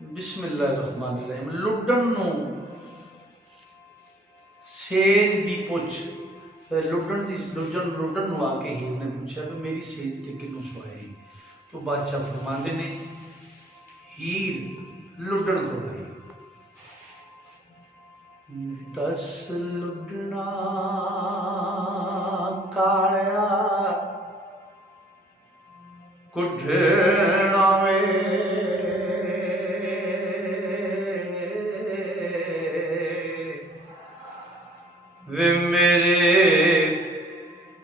बिस्मिल्लाहिर्रहमानिर्रहीम। लुड्डन नूं सेज दी पुछ लुड्डन नूं आके हीर ने पूछा कि मेरी सेज ते किनू सुहाई। तो बादशाह फरमांदे ने हीर लुड्डन को आई, दस लुड्डना कालिया कुठना वे मेरे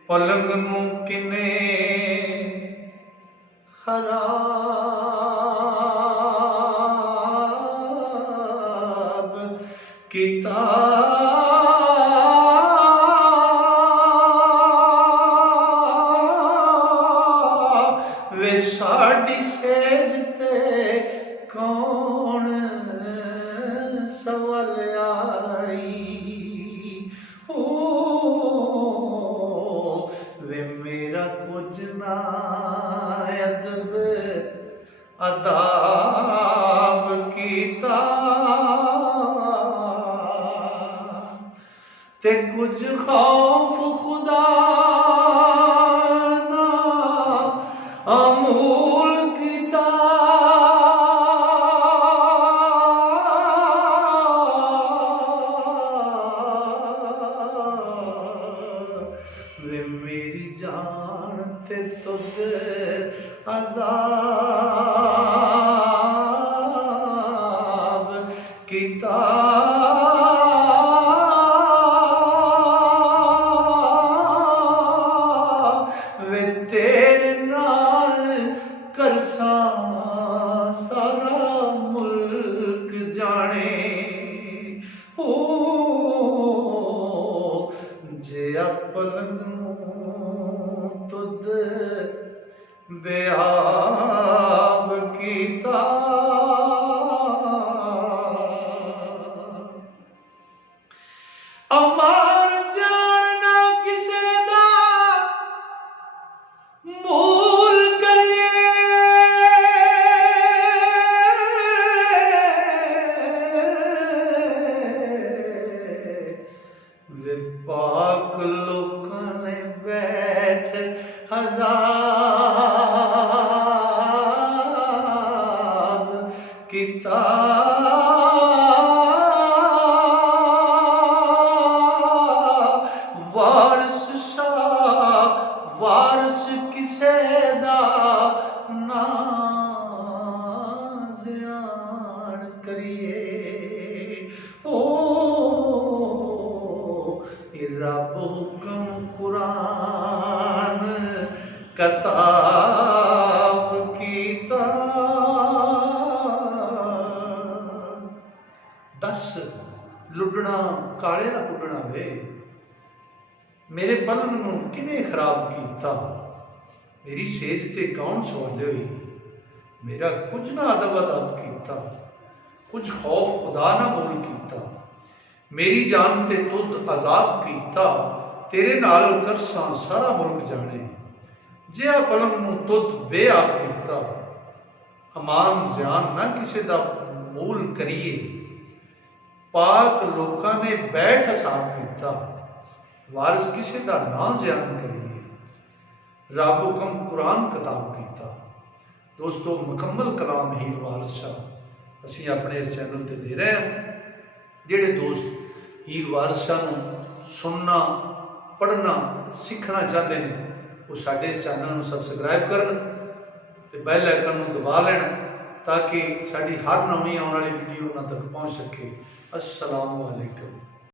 पलंग नूं किने खराब कीता। वे साडी सेज ते कौन सवाल आई। वे मेरा कुछ ना अदब अदाब कीता ते कुछ खौफ खुदा ना अमूल कीता। वे मेरी जान ते तुद अज़ाब कीता। वे तेरे नाल करसां सारा मुल्क जाने। ओ जे पलंग नूं तुद बेआब कीता। अमान जानना किसे दा मूल करिए। वे पाक लोकां ने बैठ हज़ाब कीता। वारस शाह वारस किसे दा ना ज़ियान करिए। ओ रब हुक्म कुरान कताब कीता। दस लुड्डना कालिया कुटना वे मेरे पलंग नूं किने खराब कीता। मेरी सेज ते कौन सवाले हुई। मेरा कुछ ना अदब अदाब कीता, कुछ खौफ खुदा ना बोल कीता। मेरी जान ते तुद अजाब कीता, तेरे नाल करसां सारा मुल्क जाने। जिहा पलंग नूं तुद बेआब कीता, अमान ज़ियान ना किसे दा मूल करिए। पाक लोकां ने बैठ हसाब कीता, वारिस किसे दा ना ज़ियान करिए। रब हुक्म कुरान किताब कीता। दोस्तों, मुकम्मल कलाम हीर वारिस शाह असीं अपने इस चैनल ते दे रहे हैं। ਜਿਹੜੇ ਦੋਸਤ ਹੀਰ ਵਾਰਿਸ ਸ਼ਾਹ ਨੂੰ ਸੁਣਨਾ ਪੜ੍ਹਨਾ ਸਿੱਖਣਾ ਚਾਹੁੰਦੇ ਨੇ ਉਹ ਸਾਡੇ ਇਸ ਚੈਨਲ ਨੂੰ ਸਬਸਕ੍ਰਾਈਬ ਕਰਨ ਤੇ ਬੈਲ ਆਈਕਨ ਨੂੰ ਦਬਾ ਲੈਣ ਤਾਂ ਕਿ ਸਾਡੀ ਹਰ ਨਵੀਂ ਆਉਣ ਵਾਲੀ ਵੀਡੀਓ ਉਹਨਾਂ ਤੱਕ ਪਹੁੰਚ ਸਕੇ। अस्सलामु अलैकुम।